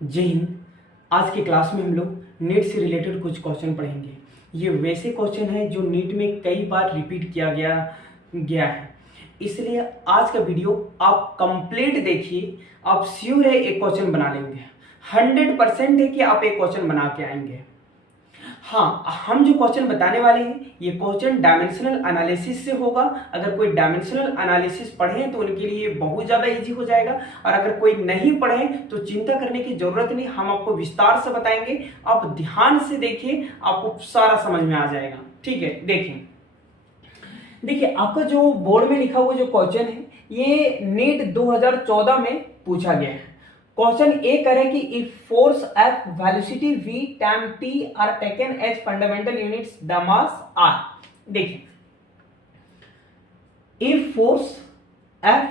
जय हिंद। आज की क्लास में हम लोग नीट से रिलेटेड कुछ क्वेश्चन पढ़ेंगे। ये वैसे क्वेश्चन है जो नीट में कई बार रिपीट किया गया है, इसलिए आज का वीडियो आप कंप्लीट देखिए। आप श्योर है एक क्वेश्चन बना लेंगे, 100% है कि आप एक क्वेश्चन बना के आएंगे। हाँ, हम जो क्वेश्चन बताने वाले हैं ये क्वेश्चन डायमेंशनल एनालिसिस से होगा। अगर कोई डायमेंशनल एनालिसिस पढ़े तो उनके लिए बहुत ज़्यादा इजी हो जाएगा, और अगर कोई नहीं पढ़े तो चिंता करने की जरूरत नहीं, हम आपको विस्तार से बताएंगे। आप ध्यान से देखिए, आपको सारा समझ में आ जाएगा। ठीक है, देखिए आपका जो बोर्ड में लिखा हुआ जो क्वेश्चन है ये नीट 2014 में पूछा गया है। क्वेश्चन ए करे कि if force F, velocity v, time t are taken as fundamental units, the mass are. देखिए if force F,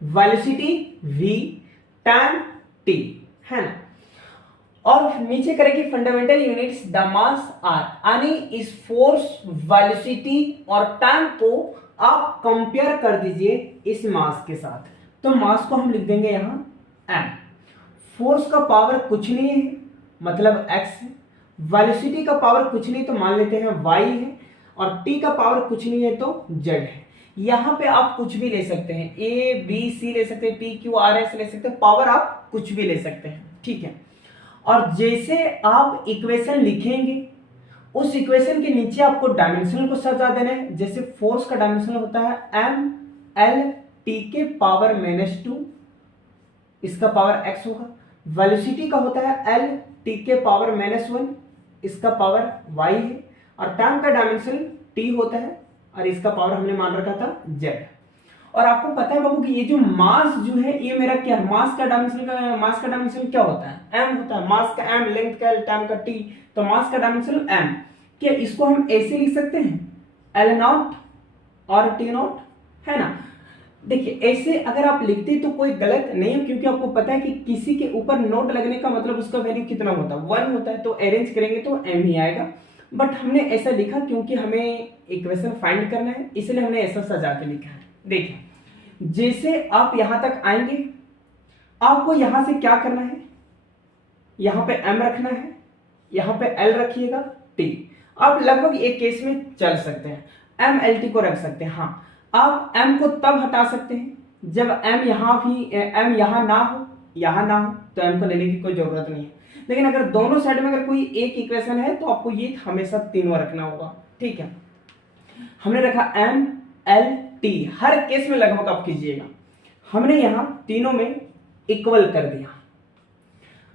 velocity v, time t है ना, और नीचे करेगी fundamental units the mass are, यानी इस फोर्स, वेलोसिटी और टाइम को आप कंपेयर कर दीजिए इस मास के साथ। तो मास को हम लिख देंगे यहां m। फोर्स का पावर कुछ नहीं है, मतलब x है। वेलोसिटी का पावर कुछ नहीं तो मान लेते हैं y है, और t का पावर कुछ नहीं है तो z है। यहां पे आप कुछ भी ले सकते हैं, a b c ले सकते हैं, p q r s ले सकते हैं, पावर आप कुछ भी ले सकते हैं। ठीक है, और जैसे आप इक्वेशन लिखेंगे उस इक्वेशन के नीचे आपको डायमेंशनल को सजा देना है। जैसे फोर्स का डायमेंशनल होता है m l t के पावर -2, इसका पावर x होगा। वेलोसिटी का होता है l t के पावर -1, इसका पावर y है। और टाइम का डायमेंशन t होता है, और इसका पावर हमने मान रखा था z। और आपको पता है बाबू कि ये जो मास जो है ये मेरा क्या है, मास का डायमेंशन क्या होता है, m होता है। मास का m, लेंथ का l, टाइम का t, तो मास का डायमेंशन m। क्या इसको हम ऐसे लिख सकते हैं l नॉट और t नॉट, है ना। देखिए ऐसे अगर आप लिखते तो कोई गलत नहीं है, क्योंकि आपको पता है कि किसी के ऊपर नोट लगने का मतलब उसका वैल्यू कितना होता है, 1 होता है। तो अरेंज करेंगे तो m ही आएगा। बट हमने ऐसा लिखा क्योंकि हमें इक्वेशन फाइंड करना है, इसलिए हमने ऐसा सजा के लिखा है। देखिए जैसे आप यहां तक आएंगे, आपको यहां से क्या करना है, यहां पे m रखना है, यहां पे l रखिएगा, t। आप लगभग एक केस में चल सकते हैं, m l t को रख सकते हैं। हाँ, आप m को तब हटा सकते हैं जब m यहां ना हो, तो m को लेने की कोई जरूरत नहीं है। लेकिन अगर दोनों साइड में अगर कोई एक इक्वेशन है तो आपको ये हमेशा तीनों रखना होगा। ठीक है, हमने रखा m l t, हर केस में लगभग आप कीजिएगा। हमने यहां तीनों में इक्वल कर दिया।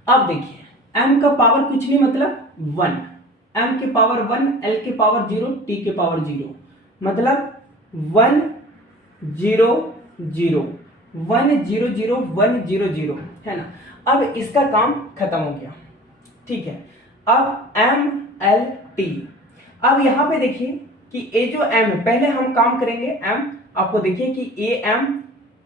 अब देखिए m का पावर कुछ नहीं, मतलब 1, m के पावर 1, l के पावर 0, t के पावर 0, मतलब 1 0 0 1 0 0 1 0 0, है ना। अब इसका काम खत्म हो गया। ठीक है, अब m l t। अब यहां पे देखिए कि ये जो m है, पहले हम काम करेंगे m। आपको देखिए कि ये m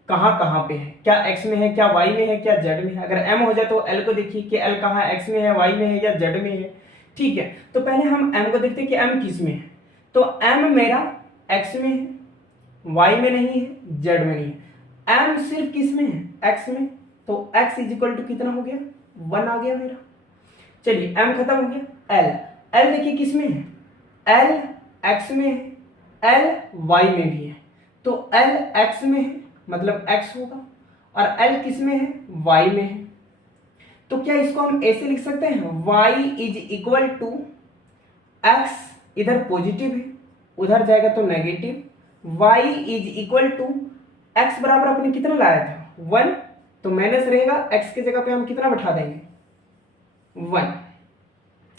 कहां पे है, क्या x में है, क्या y में है, क्या z में है। अगर m हो जाए तो l को देखिए कि l कहां है, x में है, y में है या z में है। ठीक है, तो पहले हम m को देखते हैं कि m किस में है। तो m मेरा x में है, y में नहीं है, z में नहीं है। m सिर्फ किस में है, x में। तो x इज इक्वल टू कितना हो गया, 1 आ गया मेरा। चलिए m खत्म हो गया। l देखिए किस में है, l x में है, l y में भी है। तो l x में है मतलब x होगा, और l किस में है, y में है। तो क्या इसको हम ऐसे लिख सकते हैं, y is equal to x, इधर पॉजिटिव है उधर जाएगा तो negative, y is equal to x बराबर अपने कितना लाया था, 1, तो माइनस रहेगा, x की जगह पे हम कितना बैठा देंगे, 1,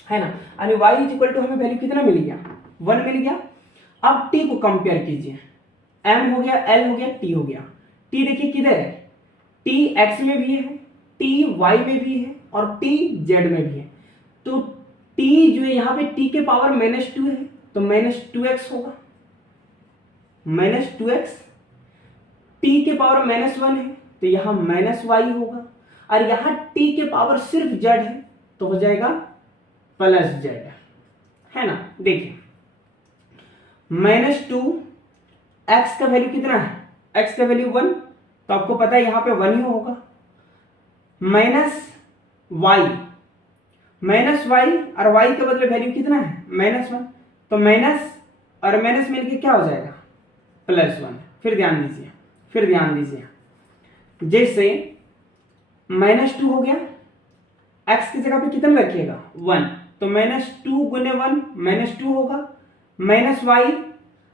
है ना। यानी y इज इक्वल टू हमें वैल्यू कितना मिल गया, 1 मिल गया। अब t को कंपेयर कीजिए, m हो गया, l हो गया, t हो गया। t देखिए किधर है, t x में भी है, t y में भी है, और t z में भी है। तो t जो है यहाँ पे t के पावर -2 है, तो -2x होगा, -2x। t के पावर -1 है तो यहाँ -y होगा, और यहाँ t के पावर सिर्फ z है तो हो जाएगा +z, है ना। देखिए -2, x का वैल्यू कितना है, x का वैल्यू 1, तो आपको पता है यहाँ पे 1 ही होगा। माइनस वाई, माइनस वाई और वाई के बदले वैल्यू कितना है -1, तो माइनस और माइनस मिलके क्या हो जाएगा +1। फिर ध्यान दीजिए जैसे -2 हो गया, x की जगह पे कितना रखिएगा 1, तो -2 गुने 1 -2 होगा, माइनस वाई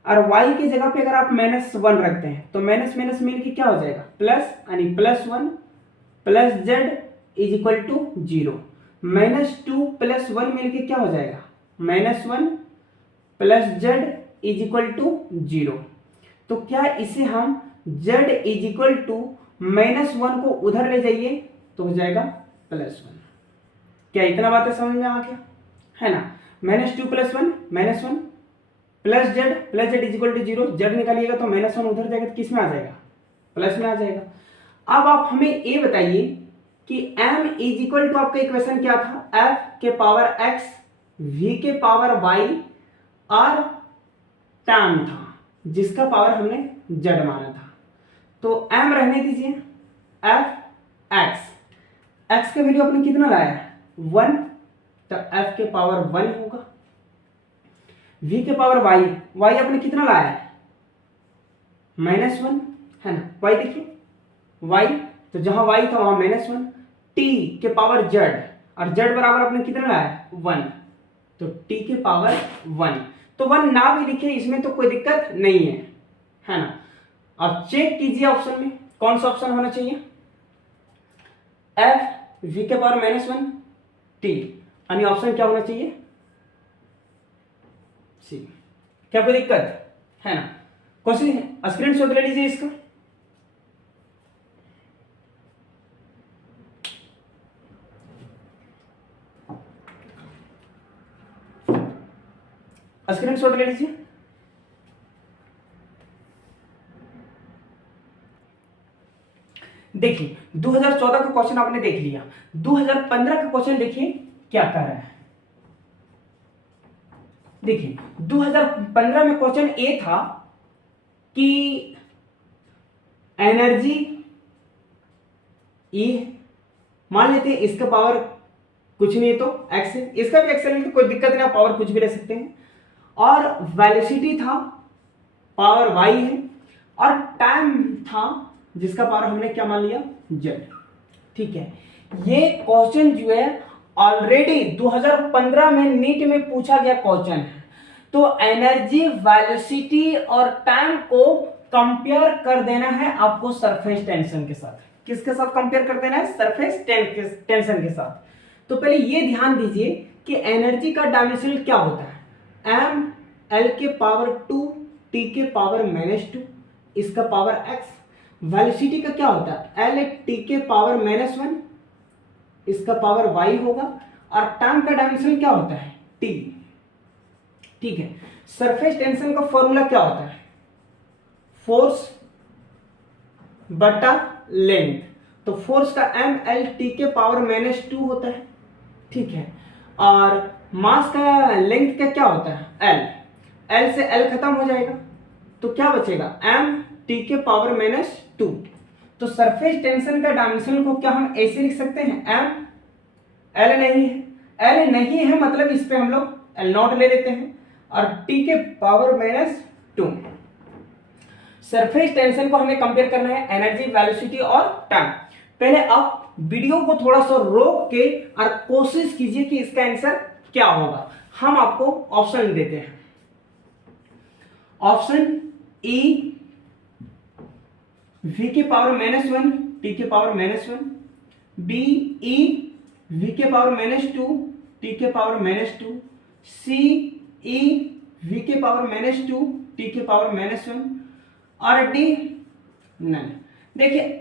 और y की जगह पे अगर आप -1 रखते हैं तो माइनस माइनस मिलके क्या हो जाएगा प्लस, यानी +1 plus Z is equal to 0, -2 + 1 मिलके क्या हो जाएगा -1 plus Z is equal to 0। तो क्या इसे हम z इज इक्वल टू -1 को उधर ले जाइए तो हो जाएगा +1। क्या इतना बातें समझ में आ गया है ना? -2 + 1 -1 plus Z is equal to 0, Z निकालिएगा तो -1 उधर जाएगा तो किस में आ जाएगा प्लस में आ जाएगा। अब आप हमें ये बताइए कि m इज इक्वल टू आपका इक्वेशन क्या था, f के पावर x v के पावर y और टैन था जिसका पावर हमने z माना था। तो m रहने दीजिए, f x का वैल्यू आपने कितना लाया है 1, तो f के पावर 1 होगा, v के पावर y आपने कितना लाया है -1 है ना, y देखिए y, तो जहां y था वहां -1, t के पावर z और z बराबर आपने कितना लाया है 1, तो t के पावर 1, तो 1 ना भी लिखे इसमें तो कोई दिक्कत नहीं है ना। अब चेक कीजिए ऑप्शन में कौन सा ऑप्शन होना चाहिए, f v के पावर -1 t, यानी ऑप्शन क्या होना चाहिए सी। क्या कोई दिक्कत है ना? क्वेश्चन स्क्रीनशॉट ले लीजिए इसका। स्क्रीनशॉट ले लीजिए। देखिए 2014 का क्वेश्चन आपने देख लिया, 2015 का क्वेश्चन देखिए क्या कर रहा है। देखिए 2015 में क्वेश्चन ए था कि एनर्जी ई, मान लेते हैं इसका पावर कुछ नहीं है तो एक्स है, इसका भी एक्स है तो कोई दिक्कत नहीं, आप पावर कुछ भी ले सकते हैं, और वेलोसिटी था पावर वाई है, और टाइम था जिसका पावर हमने क्या मान लिया जेड। ठीक है, ये क्वेश्चन जो है ऑलरेडी 2015 में नीट में पूछा गया क्वेश्चन है। तो एनर्जी वेलोसिटी और टाइम को कंपेयर कर देना है आपको सरफेस टेंशन के साथ। किसके साथ कंपेयर कर देना है? सरफेस टेंशन के साथ। तो पहले ये ध्यान दीजिए कि एनर्जी का डायमेंशन क्या होता है, m l के पावर 2 t के पावर -2 इसका पावर x। वेलोसिटी का क्या होता है, l t के पावर -1 इसका पावर y होगा, और टाइम का डायमेंशन क्या होता है t। ठीक है, सरफेस टेंशन का फॉर्मूला क्या होता है, फोर्स बटा लेंथ। तो फोर्स का m l t के पावर -2 होता है। ठीक है, और मास का लेंथ का क्या होता है l से l खत्म हो जाएगा तो क्या बचेगा m t के पावर -2। तो सरफेस टेंशन का डायमेंशन को क्या हम ऐसे लिख सकते हैं, m l नहीं है मतलब इस पे हम लोग l0 ले लेते हैं, और t के पावर -2। सरफेस टेंशन को हमें कंपेयर करना है एनर्जी वेलोसिटी और टाइम। पहले आप वीडियो को थोड़ा सा रोक के और कोशिश कीजिए कि इसका आंसर क्या होगा। हम आपको ऑप्शन देते हैं, ऑप्शन ई v के पावर -1 t के पावर -1, बी ई v के पावर -2 t के पावर -2, सी ई v के पावर -2 t के पावर -1, और डी नन। देखिए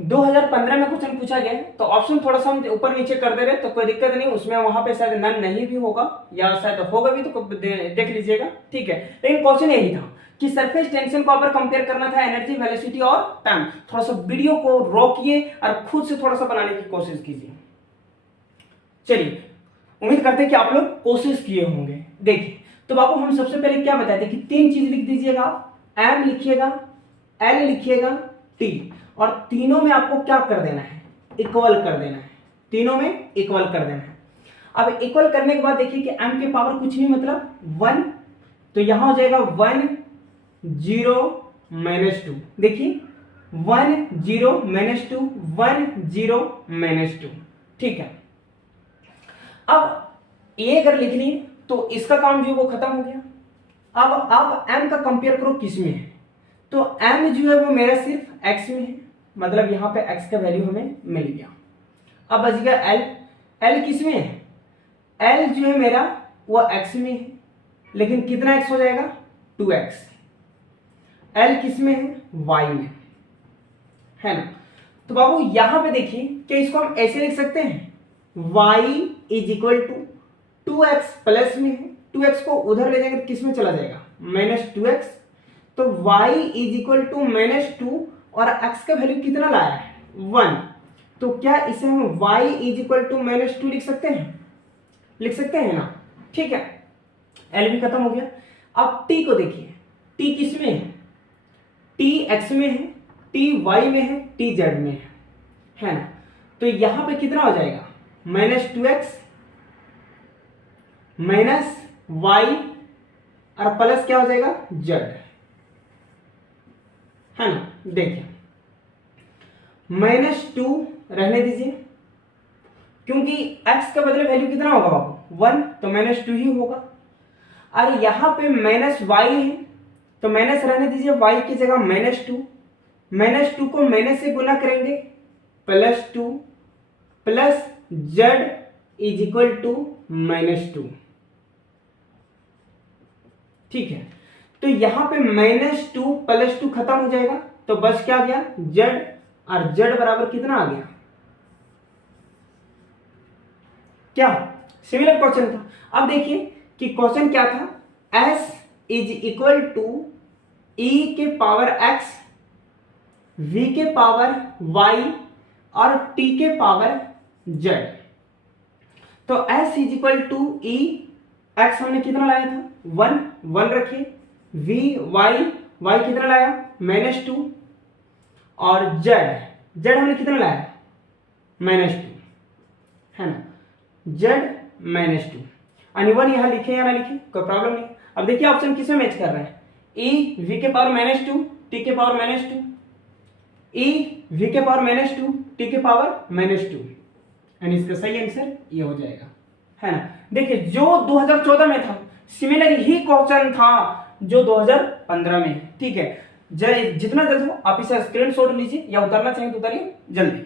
2015 में क्वेश्चन पूछा गया है तो ऑप्शन थोड़ा सा हम ऊपर नीचे कर दे रहे तो कोई दिक्कत नहीं, उसमें वहां पे शायद नन नहीं भी होगा या शायद होगा भी तो देख लीजिएगा। ठीक है, लेकिन क्वेश्चन यही था कि सरफेस टेंशन को अगर कंपेयर करना था एनर्जी वेलोसिटी और टाइम। थोड़ा सा वीडियो को रोकिए और खुद से थोड़ा सा बनाने की कोशिश कीजिए। चलिए, उम्मीद करते हैं कि आप लोग कोशिश किए होंगे। देखिए तो बाबू हम सबसे पहले क्या बताते हैं कि 3 चीज लिख दीजिएगा, m लिखिएगा, l लिखिएगा, t, और तीनों में आपको क्या कर देना है, इक्वल कर देना है। तीनों में इक्वल कर देना है। अब इक्वल करने के बाद देखिए कि m के पावर कुछ नहीं मतलब 1, तो यहां हो जाएगा 1 0 -2। देखिए 1 0 -2 1 0 -2, ठीक है। अब ये अगर लिख लिए तो इसका काम जो है वो खत्म हो गया। अब m का कंपेयर करो किस में है, तो m जो है वो मेरा सिर्फ x में है, मतलब यहां पे x का वैल्यू हमें मिल गया। अब बच गया l किस में है, l जो है मेरा वो x में है, लेकिन कितना x हो जाएगा 2x। l किस में है, y में, है ना। तो बाबू यहां पे देखिए कि इसको हम ऐसे लिख सकते हैं, y = 2x प्लस में है, 2x को उधर ले जाएंगे तो किस में चला जाएगा, -2x। तो y = -2 और x का वैल्यू कितना लाया है 1, तो क्या इसे हम y = -2 लिख सकते हैं, लिख सकते हैं ना, ठीक है। l भी खत्म हो गया। अब t को देखिए, t किस में है, t x में है, t y में है, t z में है ना। तो यहां पे कितना हो जाएगा, -2x -y और प्लस क्या हो जाएगा z, है ना। देखिए -2 रहने दीजिए, क्योंकि x के बदले वैल्यू कितना होगा बाबू 1, तो -2 ही होगा। और यहां पे -y है तो माइनस रहने दीजिए, y की जगह -2 को माइनस से गुना करेंगे +2 प्लस z = -2, ठीक है। तो यहां पे -2 + 2 खत्म हो जाएगा, तो बस क्या गया z, और z बराबर कितना आ गया, क्या सिमिलर क्वेश्चन था। अब देखिए कि क्वेश्चन क्या था, s = e के पावर x, v के पावर y और t के पावर z। तो s = e, x हमने कितना लाया था 1 रखिए, v y कितना लाया -2 और z हमने कितना लाया -2, है ना, z -2। यानी 1 यहां लिखे या ना लिखे कोई प्रॉब्लम नहीं। अब देखिए ऑप्शन किसमें मैच कर रहा है, e v के पावर -2 t के पावर -2, e v के पावर -2 t के पावर -2, यानी इसका सही आंसर ये हो जाएगा, है ना। देखिए जो 2014 में था सिमिलर ही क्वेश्चन था जो 2015 में है, ठीक है। जितना जल्द हो आप इसे स्क्रीनशॉट लीजिए या उतारना चाहिए तो उतारिए जल्दी।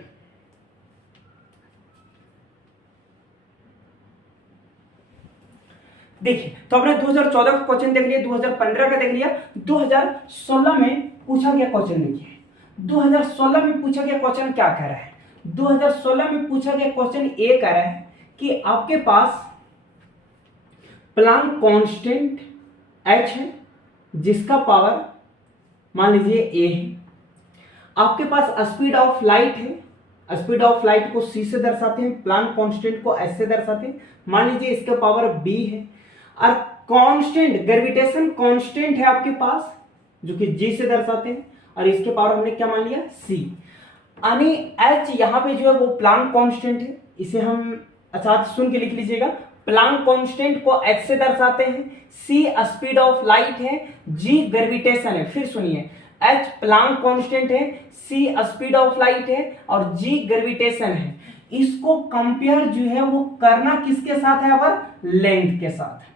देखिए तो आपने 2014 का क्वेश्चन देख लिया, 2015 का देख लिया, 2016 में पूछा गया क्वेश्चन देखिए। 2016 में पूछा गया क्वेश्चन क्या कह रहा है, 2016 में पूछा गया क्वेश्चन ये कह रहा है कि आपके पास प्लांक कांस्टेंट h है जिसका पावर मान लीजिए a है, आपके पास स्पीड ऑफ लाइट है, स्पीड ऑफ लाइट को c से दर्शाते हैं, प्लांक कांस्टेंट को s से दर्शाते हैं, मान लीजिए इसका पावर b है, और कांस्टेंट ग्रेविटेशन कांस्टेंट है आपके पास जो कि g से दर्शाते हैं, और इसके पावर हमने क्या मान लिया c। यानी h यहां पे जो है वो प्लांक कांस्टेंट है, इसे हम अच्छा सुन के लिख लीजिएगा, प्लांक कांस्टेंट को h से दर्शाते हैं, c स्पीड ऑफ लाइट है, g ग्रेविटेशन है। फिर सुनिए, h प्लांक कांस्टेंट है, c स्पीड ऑफ लाइट है और g ग्रेविटेशन है। इसको कंपेयर जो है वो करना किसके साथ है, अब लेंथ के साथ।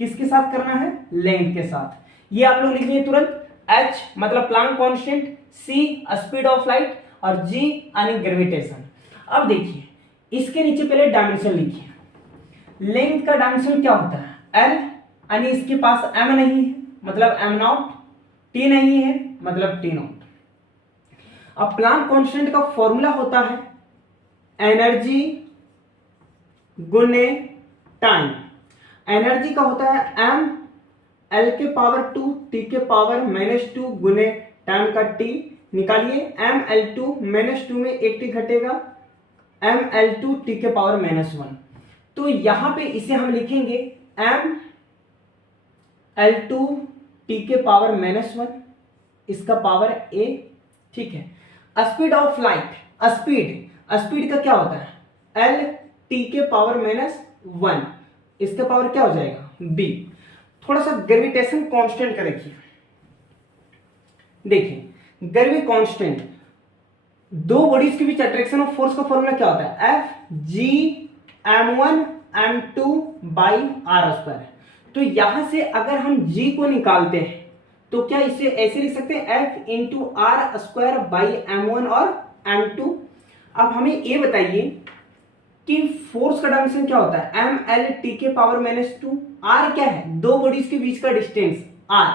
किसके साथ करना है, लेंथ के साथ। ये आप लोग लिख लिए तुरंत, h मतलब Planck constant, c speed of light और g यानी ग्रेविटेशन। अब देखिए इसके नीचे पहले डायमेंशन लिखिए, लेंथ का डायमेंशन क्या होता है l, यानी इसके पास m नहीं है मतलब m0, t नहीं है मतलब t0। अब प्लांक कांस्टेंट का फॉर्मूला होता है एनर्जी गुने टाइम। एनर्जी का होता है m l के पावर 2 t के पावर -2 गुने टाइम का t। निकालिए ml2 -2 में एक t घटेगा, ml2 t के पावर -1। तो यहां पे इसे हम लिखेंगे ml2 t के पावर -1, इसका पावर a, ठीक है। स्पीड ऑफ लाइट, स्पीड का क्या होता है एल टी के पावर माइनस 1, इसका पावर क्या हो जाएगा बी। थोड़ा सा ग्रेविटेशन कांस्टेंट का देखिए, ग्रेविटी कांस्टेंट, दो बॉडीज के बीच अट्रैक्शन ऑफ फोर्स का फॉर्मूला क्या होता है, F G m1 m2 by r square. तो यहां से अगर हम g को निकालते हैं तो क्या इसे ऐसे लिख सकते हैं, f into r square by m1 और m2। अब हमें ये बताइए कि फोर्स का डायमेंशन क्या होता है, एम एल टी के पावर माइनस 2। आर क्या है, दो बॉडीज के बीच का डिस्टेंस आर,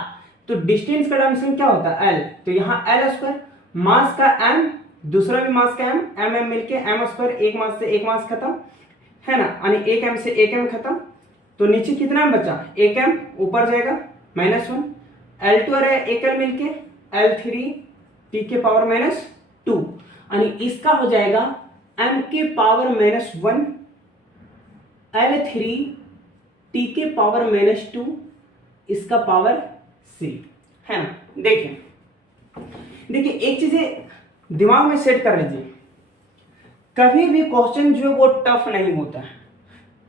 तो डिस्टेंस का डायमेंशन क्या होता है एल, तो यहाँ एल स्क्वायर, मास का एम, दूसरा भी मास का एम एम मिलके एम स्क्वायर, एक मास से एक मास खत्म है ना, यानी एक एम से एक एम खत्म। तो नीचे कितना बचा, एक एम, ऊपर जाएगा -1, L2 और एक एल मिलके L3 टी के पावर -2, यानी इसका हो जाएगा m के पावर -1 L3 टी के पावर -2, इसका पावर c है ना। देखिए एक चीजें दिमाग में सेट कर लीजिए, कभी भी क्वेश्चन जो है वो टफ नहीं होता है।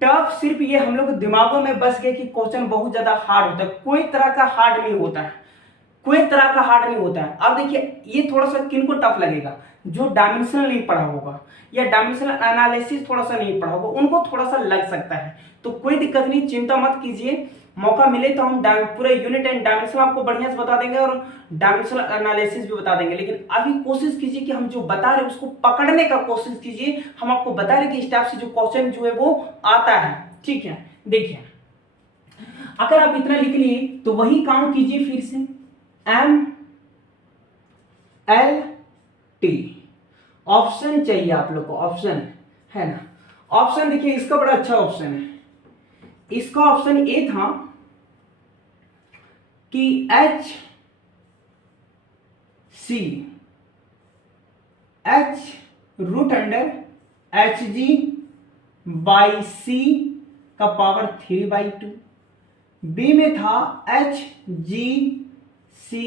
टफ सिर्फ ये हम लोग दिमागों में बस गए कि क्वेश्चन बहुत ज्यादा हार्ड होता है, कोई तरह का हार्ड नहीं होता है, कोई तरह का हार्ड नहीं होता है। अब देखिए ये थोड़ा सा किनको टफ लगेगा, जो डायमेंशनल नहीं पढ़ा होगा या डायमेंशनल एनालिसिस थोड़ा सा नहीं पढ़ा होगा, उनको थोड़ा सा लग सकता है। तो कोई दिक्कत नहीं, चिंता मत कीजिए, मौका मिले तो हम पूरे यूनिट एंड डायमेंशन आपको बढ़िया से बता देंगे और डायमेंशनल एनालिसिस भी बता देंगे। लेकिन अभी कोशिश कीजिए कि हम जो बता रहे हैं उसको पकड़ने का कोशिश कीजिए। हम आपको बता रहे कि इस टाइप से जो क्वेश्चन जो है वो आता है, ठीक है। देखिए अगर आप इतना लिख लिए तो वही काम कीजिए फिर से, एम एल टी, ऑप्शन चाहिए आप लोग को, ऑप्शन है ना। ऑप्शन देखिए इसका बड़ा अच्छा ऑप्शन है, इसका ऑप्शन ए था कि H C, H root under H G by C का पावर 3/2। बी में था एच जी सी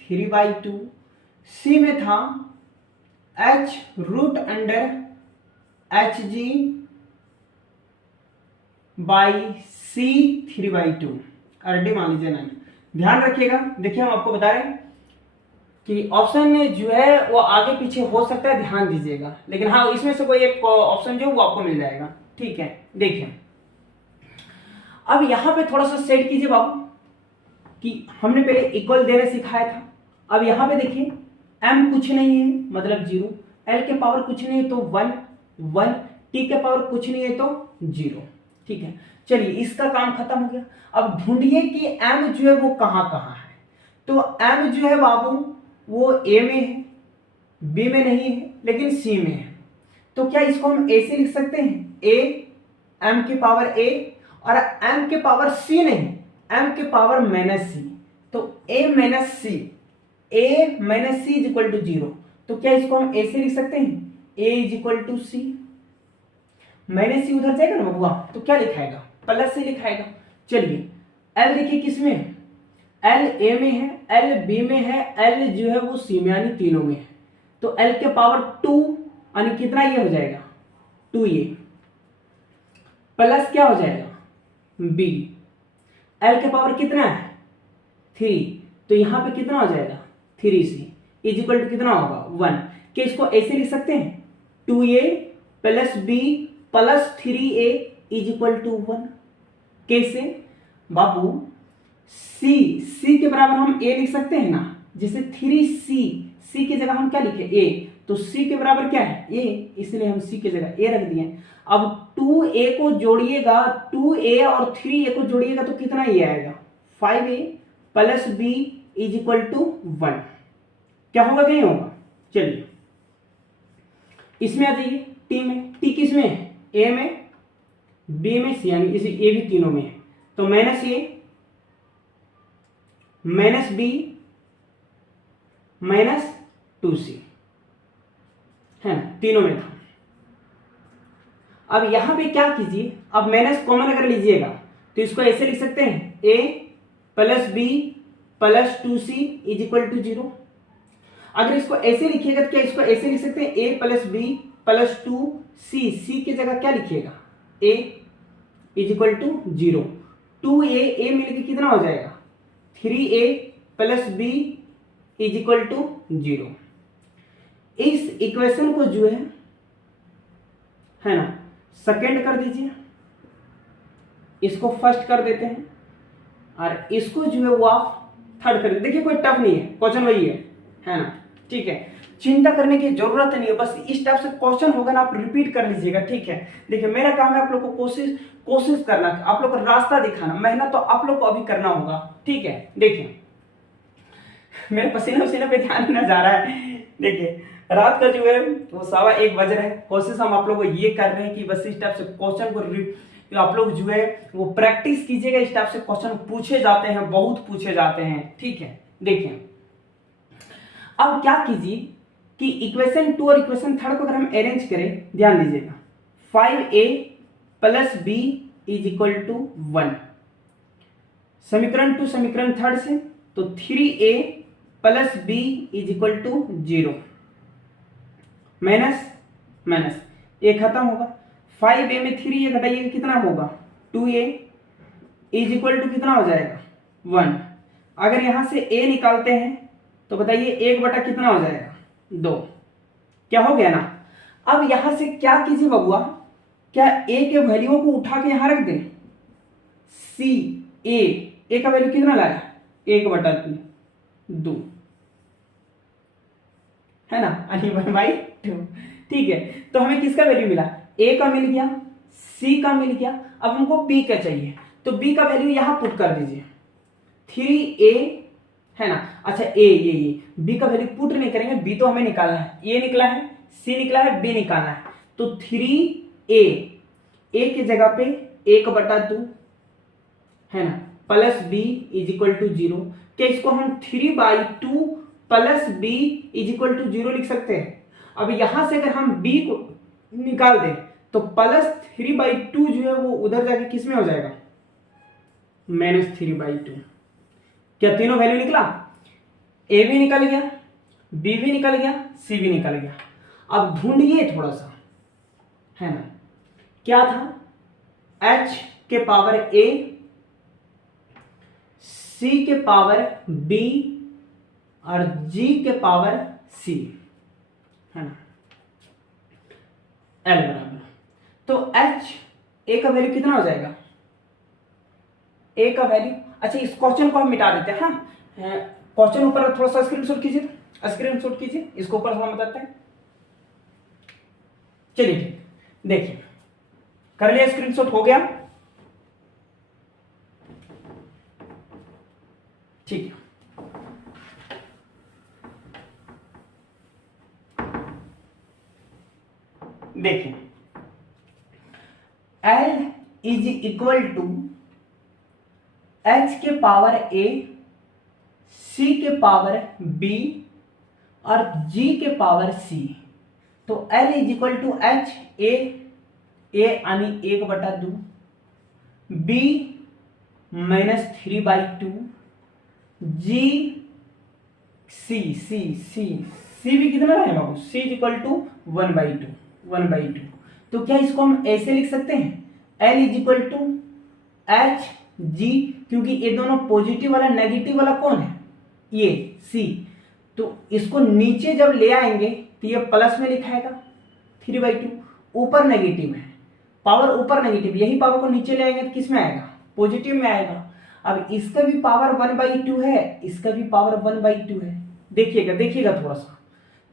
3/2। सी में था H root under H G by C 3/2 और डी मान लीजिए 9। ध्यान रखिएगा, देखिए हम आपको बता रहे हैं कि ऑप्शन जो है वो आगे पीछे हो सकता है, ध्यान दीजिएगा। लेकिन हाँ इसमें से कोई एक ऑप्शन जो वो आपको मिल जाएगा, ठीक है। देखिए अब यहां पे थोड़ा सा सेट कीजिए बाबू कि हमने पहले इक्वल देने सिखाया था। अब यहां पे देखिए m कुछ नहीं है मतलब 0, l के पावर कुछ नहीं है तो 1, t के पावर कुछ नहीं है तो 0, ठीक है। चलिए इसका काम खत्म हो गया। अब ढूंढिए कि m जो है वो कहां कहां है। तो m जो है बाबू वो a में है, b में नहीं है लेकिन c में है। तो क्या इसको हम ऐसे लिख सकते हैं, a m के पावर a और m के पावर c नहीं, m के पावर -c, तो a minus c is equal to 0। तो क्या इसको हम ऐसे लिख सकते हैं, a is equal to C, minus C उधर जाएगा ना बबुआ तो क्या लिखाएगा, प्लस से लिखाएगा। चलिए l देखिए किस में है, l a में है, l b में है, l जो है वो c में यानी तीनों में है। तो l के पावर 2 यानी कितना ये हो जाएगा 2a प्लस क्या हो जाएगा b, l के पावर कितना है 3, तो यहां पे कितना हो जाएगा 3c इज इक्वल टू कितना होगा 1। क्या इसको ऐसे लिख सकते हैं 2a plus b plus 3a is equal to 1। कैसे बाबू, c के बराबर हम a लिख सकते हैं ना, जैसे 3c की जगह हम क्या लिखे a, तो c के बराबर क्या है a, इसलिए हम c की जगह a रख दिए। अब 2a को जोड़िएगा, 2a और 3a को जोड़िएगा तो कितना ये आएगा 5a plus b is equal to 1। क्या होगा कि नहीं होगा, चलिए इसमें आ जाइए t में, t किस में है a में, b में, c यानी इसे a भी तीनों में है। तो minus a minus b minus 2c है ना, तीनों में था। अब यहां पे क्या कीजिए, अब माइनस कॉमन अगर लीजिएगा तो इसको ऐसे लिख सकते हैं a plus b plus 2c is equal to 0। अगर इसको ऐसे लिखिएगा तो क्या इसको ऐसे लिख सकते हैं a plus b plus 2c, सी की जगह क्या लिखिएगा a is equal to 0, 2a मिलकर कितना हो जाएगा 3a plus b is equal to 0। इस इक्वेशन को जो है ना सेकेंड कर दीजिए, इसको फर्स्ट कर देते हैं और इसको जो है वो आप थर्ड कर दीजिए। देखिए कोई टफ नहीं है, क्वेश्चन वही है ना, ठीक है, चिंता करने की जरूरत नहीं है, बस इस टाइप से क्वेश्चन होगा ना आप रिपीट कर लीजिएगा, ठीक है। देखिए मेरा काम है आप लोग को कोशिश करना, आप लोग को रास्ता दिखाना, मेहनत तो आप लोग को अभी करना होगा, ठीक है। देखिए मेरे पसीने पे ध्यान न जा रहा है। देखिए रात का जो है वो 1:15 बज रहा है, कोशिश हम आप लोग को ये कर रहे हैं कि बस इस टाइप से क्वेश्चन को आप लोग जो है वो प्रैक्टिस कीजिएगा। इस टाइप से क्वेश्चन पूछे जाते हैं, बहुत पूछे जाते हैं, ठीक है। देखिए अब क्या कीजिए कि इक्वेशन 2 और इक्वेशन 3 को अगर हम अरेंज करें, ध्यान दीजिएगा, 5a plus b is equal to 1, समीकरण 2 समीकरण 3 से, तो 3a plus b is equal to 0, minus A खत्म होगा, 5a में 3a घटाइएगा कितना होगा 2a इज इक्वल टू कितना हो जाएगा 1। अगर यहां से a निकालते हैं तो बताइए 1 बटा कितना हो जाएगा 2, क्या हो गया ना। अब यहां से क्या कीजिए बबुआ, क्या a के वैल्यू को उठा के यहां रख दें, a का वैल्यू कितना लाया 1 बटा 2 है ना, यानी 1/2, ठीक है। तो हमें किसका वैल्यू मिला, a का मिल गया, c का मिल गया, अब हमको b का चाहिए, तो b का वैल्यू यहां पुट कर दीजिए 3a है ना। अच्छा ये b का वैल्यू पुट नहीं करेंगे, b तो हमें निकालना है, a निकला है, c निकला है, b निकालना है, तो 3a की जगह पे 1/2 है ना plus b is equal to 0। क्या इसको हम 3/2 plus b is equal to 0 लिख सकते हैं। अब यहां से अगर हम b को निकाल दें तो प्लस 3/2 जो है वो उधर जाके किस में हो जाएगा -3/2। क्या तीनों वैल्यू निकला, a भी निकल गया, b भी निकल गया, c भी निकल गया। अब ढूंढिए थोड़ा सा, है ना, क्या था h के पावर a, c के पावर b और g के पावर c, है ना, l बराबर, तो h a का वैल्यू कितना हो जाएगा, a का वैल्यू, अच्छा इस क्वेश्चन को हम मिटा देते हैं, हाँ क्वेश्चन ऊपर थोड़ा सा स्क्रीनशॉट कीजिए, इसको ऊपर थोड़ा बताते हैं। चलिए ठीक, देखिए कर लिया, स्क्रीनशॉट हो गया, ठीक है। देखिए L is equal to h के पावर a, c के पावर b और g के पावर c, तो L is equal to h a यानी 1/2, b -3/2, g c भी कितना है बाबू, c इज इक्वल टू 1/2। तो क्या इसको हम ऐसे लिख सकते हैं, L is equal to H G, क्योंकि ये दोनों पॉजिटिव वाला नेगेटिव वाला कौन है, ये C, तो इसको नीचे जब ले आएंगे तो ये प्लस में लिखाएगा 3/2, ऊपर नेगेटिव है, पावर ऊपर नेगेटिव, यही पावर को नीचे ले आएंगे तो किस में आएगा, पॉजिटिव में आएगा। अब इसका भी पावर 1/2 है, इसका भी पावर 1/2 है, देखिएगा थोड़ा सा,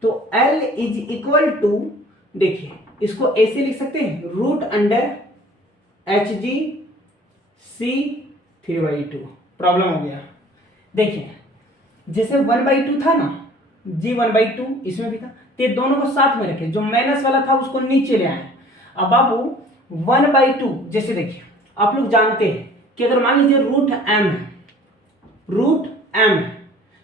तो L इज इक्वल टू, देखिए इसको ऐसे लिख सकते हैं, √HG C 3/2, प्रॉब्लम हो गया। देखिए जैसे 1/2 था ना, G 1/2 इसमें भी था, तो ये दोनों को साथ में रखे, जो माइनस वाला था उसको नीचे ले आए। अब बाबू 1/2, जैसे देखिए आप लोग जानते हैं कि अगर मान लीजिए √m है,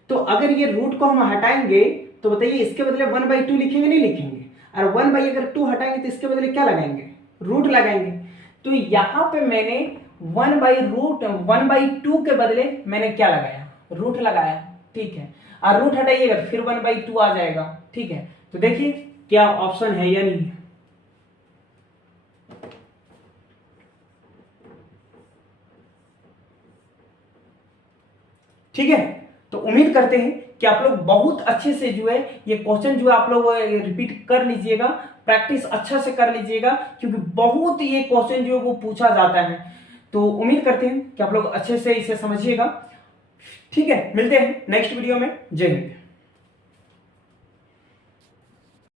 तो अगर ये रूट को हम हटाएंगे तो बताइए इसके बदले 1/2 लिखेंगे, नहीं लिखेंगे, और 1/2 हटाएंगे तो इसके बदले क्या लगाएंगे, रूट लगाएंगे। तो यहां पे मैंने 1/2 के बदले मैंने क्या लगाया, रूट लगाया, ठीक है, और रूट हटाइएगा फिर 1/2 आ जाएगा, ठीक है। तो देखिए क्या ऑप्शन है या नहीं, ठीक है, तो उम्मीद करते हैं कि आप लोग बहुत अच्छे से जो है ये क्वेश्चन जो है आप लोग रिपीट कर लीजिएगा, प्रैक्टिस अच्छा से कर लीजिएगा, क्योंकि बहुत ये क्वेश्चन जो है वो पूछा जाता है। तो उम्मीद करते हैं कि आप लोग अच्छे से इसे समझिएगा। ठीक है, मिलते हैं नेक्स्ट वीडियो में। जय हिंद।